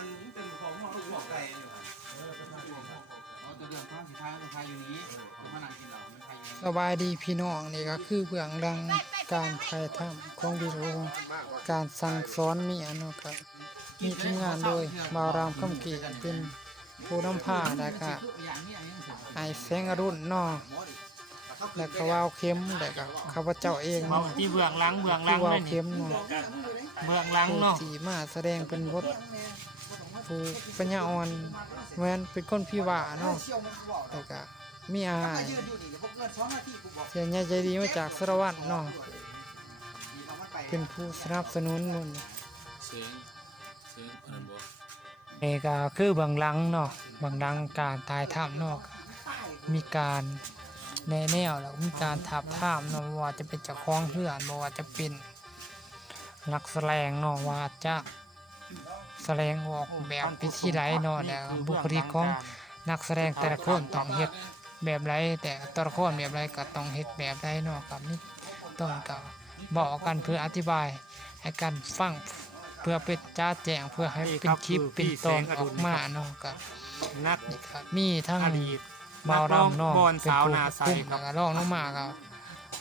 มันเป็นของหัวลูกหัวไก่อยู่ครับเอาตัวเรื่องข้างสิท้ายตัวไทยอยู่นี้ตัวมานั่งกินเหล้ามันไทยอยู่สบายดีพี่น้องนี่ก็คือเบื้องหลังการถ่ายทำของวิดีโอการสั่งสอนเมียเนาะครับมีทีมงานโดยบาวรามคำเกีเป็นผู้นำผ้าแล้วก็อย่างนี้อันนี้มันสิไอแสงอรุณเนาะแล้วก็วาวเข้มแล้วก็ข้าพเจ้าเองเว้าเนาะที่เบื้องหลังเบื้องหลัคืงอวาเลวยนี่เข้มเนาะเบื้องหลังผู้เนาะที่มาแสดงเป็นบท ผู้ปัญญาอ่อนเหมือนเป็นคนพี่ว่าเนาะแล้วก็มีอาหารยืนอยู่นี่เยวพวกเกินสองนาทีกูบอกเสียงใจดีมาจากสรวัตรเนาะเป็นผู้สนับสนุนนุ่นเอก็คือบื้องหลังเนาะบื้องหลังการถ่ายทำเนาะมีการแนะแนวแล้วมีการทับท่ามเนาะว่าจะเป็นเจ้าของเรือนว่าจะเป็นนักแสดงเนาะว่าจะ ดงออกแบบพิธีไรเนาะแล้วบุคลิกของนักแสดงแต่ละคนต้องเฮ็ดแบบไรแต่แต่ละคนแบบไรก็ต้องเฮ็ดแบบไรเนาะกับนี่ต้นก็บอกกันเพื่ออธิบายให้กันฟังเพื่อเป็นจ้าแจงเพื่อให้เป็นคลิปเป็นตอนออกมาเนาะก็นักนี่ครับมีทั้งอดีตวาวรำเนาะบอลเป็นสาวผู้หนาควบใสคุมครัแล้บวก็ร้องลงมาก็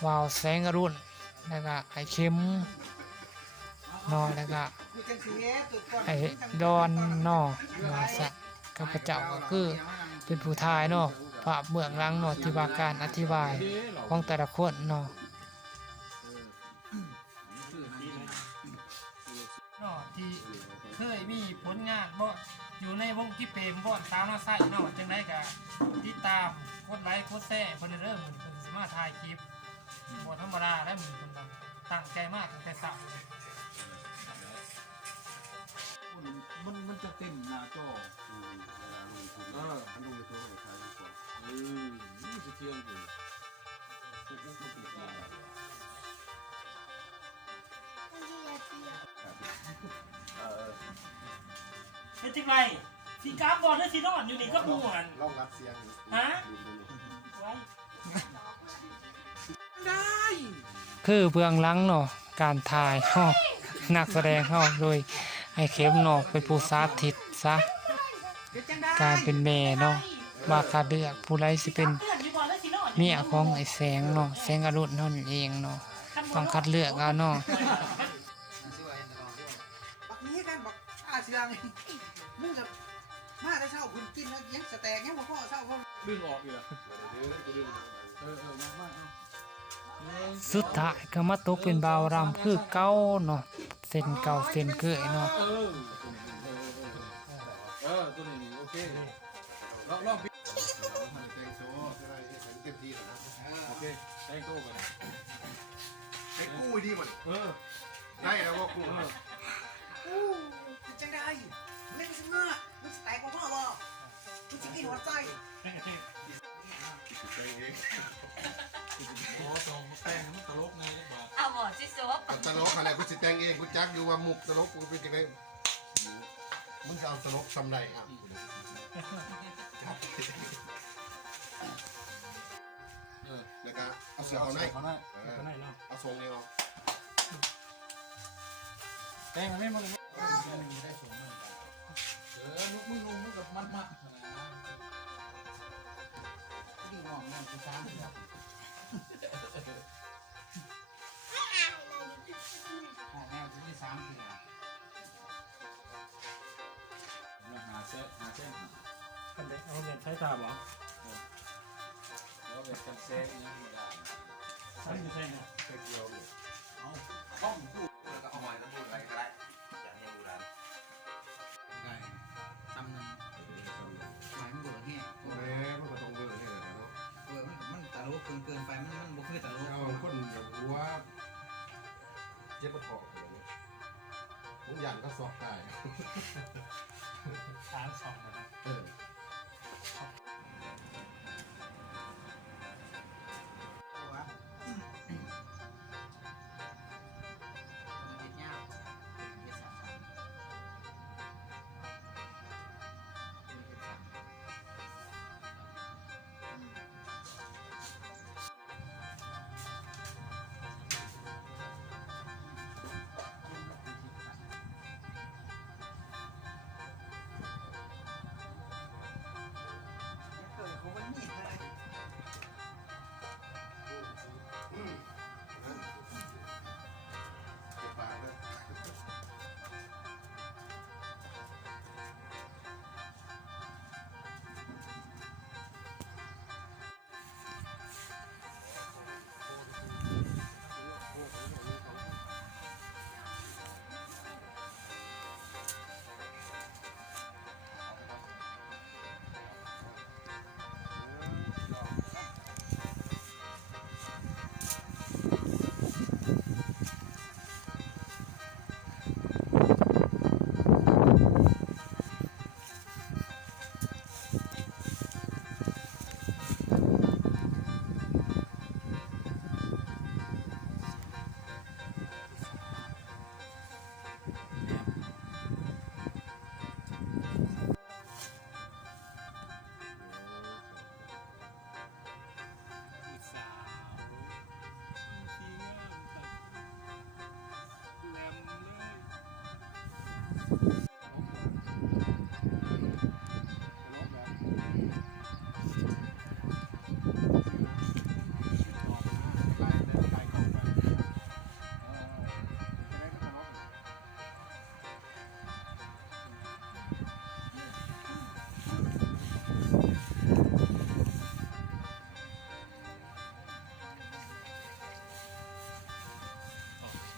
วาวแสงอรุณแล้วก็ไอ้เข็มเนอแล้วก็ไอ้ดอนนอเนาะสักข้าพเจ้าก็คือเป็นผู้ทายเนาะภาพเบื้องหลังเนาะที่ว่าการอธิบายของแต่ละคนเนาะเนาะที่เคยมีผลงานบ่อยู่ในวงกิเปมบ่อสาวน้าใสเนาะจังไดก็ติดตามกดไลค์กดแชร์เพิ่นเด้อมื้อนเพิ่นสิมาถ่ายคลิปบ่ธรรมดาแล้วมื้อนเพิ่นตั้งใจมากตั้งแต่เช้ มันมันจะเต็มหน้าจอเออเออนี่สิเที่ยงอยู่ปุ๊บปุ๊บปุ๊บปุ๊บปุ๊บเป็นจังไรสีกราฟบอลแล้วสีนอนอยู่นี่ก็บูหัน ลองรับเสียงฮะไว้คือเบื้องหลังเนาะการถ่ายเฮานักแสดงเฮาโดย ไอ้เข็มเนาะเป็นผู้สาธิตซะการเป็นแม่เนาะว่าคัดเลือกผู้ใดสิเป็นเพื่อนอยู่บอลแล้วสีนอนเมียของไอ้แสงเนาะแสงอรุณเท่านั้นเองเนาะต้องคัดเลือกเอาเนาะบักนี้กันบักอาเสียงมึงจะมาได้เช่าคุณกินแล้วยังสแตกยังบ่พอเช่าพวกดึงออกอยู่ละเออเออมามาเอาสุดท้ายก็มาตกเป็นบาวรำคือเก่าเนาะ เส้นเก่าเส้นเคยเนาะเออเออเออตัวนี้โอเคลองลองพี่แตงโซ่จะได้เต็มที่แล้วนะโอเคแต่งตัวกันไอ้กู้ดีหมดเออได้แล้วว่ากู้เอออู้เป็นจังไดเล่นซิเมื่อมึงสแตกบ่พอบ่มึงสิกินหัวใจ ใจเองโอ้ตรงแต่งมันตลกไงบ่าเอาหมอจิซบตลกอะไรกูสิแต่งเองกูจักอยู่ว่ามุกตลกกูเป็นจังไงมึงจะเอาตลกทำไรอะเออแล้วก็เอาเสือเอาไหนเขาได้เขาได้เนาะเอาทรงนี้เอาแต่งอันนี้มันได้สมเลยเออมึงมึงลงมึงกับมันมากดีน้ องนั่นคือสามเดือนอ่าแนวที่สามเดือนหาเส้นหาเส้นกันเด็กเอาเด็กใช้ตาบ่แล้วเป็นกันเส้นยังไม่ได้ใช้ไม่ใช่เนี่ยเกเดียวเนี่ยกล้องพูด กเกินเกินไปมันมันบ่คือตลกเอาคนแบบว่าเจ็บปะทอกอย่างนี้ผมยันก็สอบได้สามสอ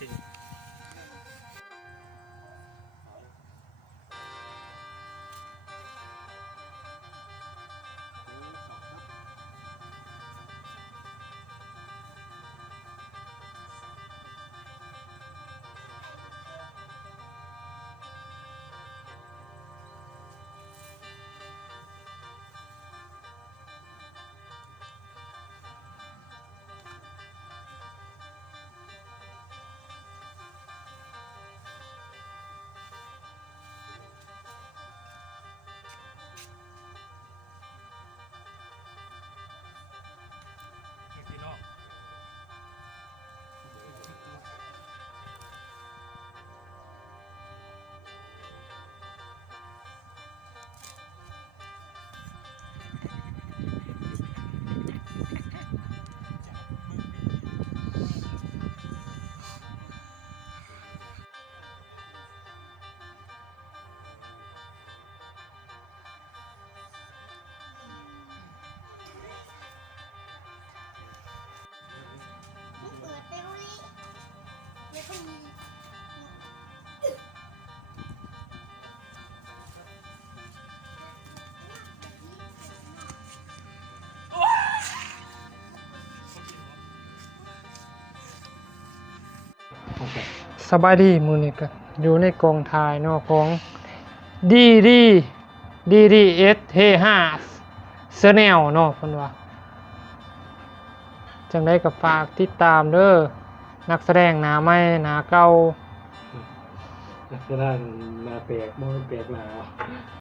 ঠিক আছে สบายดีมือนี้ก็อยู่ในกองถ่ายเนาะของดีดีดีดีเอสเฮห้าเซแนลเนาะเพิ่นว่าจังได้กับฝากติดตามเด้อ นักแสดงหนาไม่หนาเก่าจะได้นาแปลกบ่แปลกหนาว